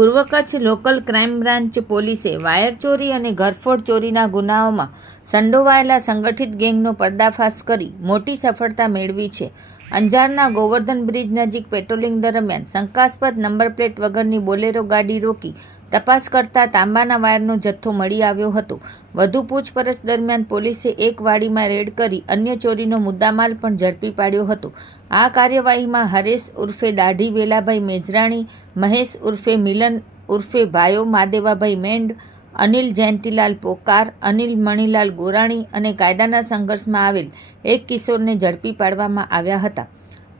પૂર્વ Kutch local crime branch પોલીસે wire ચોરી અને ઘરફોડ ચોરીના ગુનાઓમાં સંડોવાયેલા સંગઠિત ગેંગનો પર્દાફાશ કરી મોટી સફળતા મેળવી છે. અંજારના ગોવર્ધન બ્રિજ નજીક પેટ્રોલિંગ દરમિયાન શંકાસ્પદ નંબર પ્લેટ વગરની બોલેરો ગાડી રોકી તપાસ કરતા તાંબાના વાયરનો જથ્થો મળી આવ્યો હતો. વધુ પૂછપરછ દરમિયાન પોલીસે એક વાડીમાં રેડ કરી અન્ય ચોરીનો મુદ્દામાલ પણ ઝડપી પાડ્યો હતો. આ કાર્યવાહીમાં હરેશ ઉર્ફે દાઢી વેલાભાઈ મેજરાણી, મહેશ ઉર્ફે મિલન ઉર્ફે ભાયો માદેવાભાઈ મેંડ, અનિલ જયંતિલાલ પોકાર, અનિલ મણીલાલ ગોરાણી અને કાયદાના સંઘર્ષમાં આવેલ એક કિશોરને ઝડપી પાડવામાં આવ્યા હતા.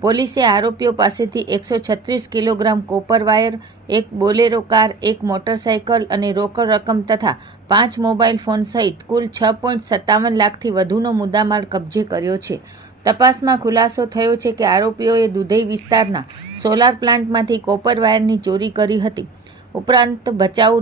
પોલીસે આરોપીઓ પાસેથી 136 કિલોગ્રામ કોપર વાયર, એક બોલેરો કાર, એક મોટરસાયકલ અને રોકડ રકમ તથા 5 મોબાઈલ ફોન સહિત કુલ 6.57 લાખથી વધુનો મુદ્દામાલ કબજે કર્યો છે. તપાસમાં ખુલાસો થયો છે કે આરોપીઓએ દુધઈ વિસ્તારના સોલાર પ્લાન્ટમાંથી કોપર વાયરની ચોરી કરી હતી. ઉપરાંત ભચાઉ,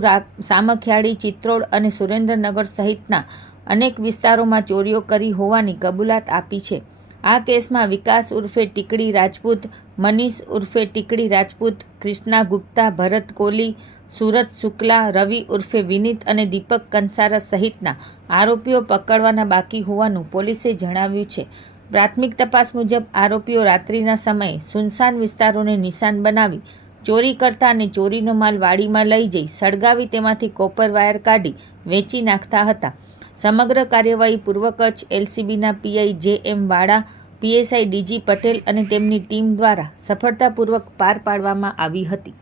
સામખિયાળી, ચિત્રોડ અને સુરેન્દ્રનગર સહિતના અનેક વિસ્તારોમાં ચોરીઓ કરી હોવાની કબૂલાત આપી છે. આ કેસમાં વિકાસ ઉર્ફે ટીકડી રાજપૂત, મનીષ ઉર્ફે ટીકડી રાજપૂત, કૃષ્ણા ગુપ્તા, ભરત કોલી, સુરત શુક્લા, રવિ ઉર્ફે વિનીત અને દીપક કંસારા સહિતના આરોપીઓ પકડવાના બાકી હોવાનું પોલીસે જણાવ્યું છે. પ્રાથમિક તપાસ મુજબ આરોપીઓ રાત્રિના સમયે સુનસાન વિસ્તારોને નિશાન બનાવી ચોરી કરતા અને ચોરીનો માલ વાડીમાં લઈ જઈ સળગાવી તેમાંથી કોપર વાયર કાઢી વેચી નાખતા હતા. સમગ્ર કાર્યવાહી પૂર્વ કચ્છ એલસીબીના પીઆઈ જે.એમ. વાડા, પીએસઆઈ ડીજી પટેલ અને તેમની ટીમ દ્વારા સફળતાપૂર્વક પાર પાડવામાં આવી હતી.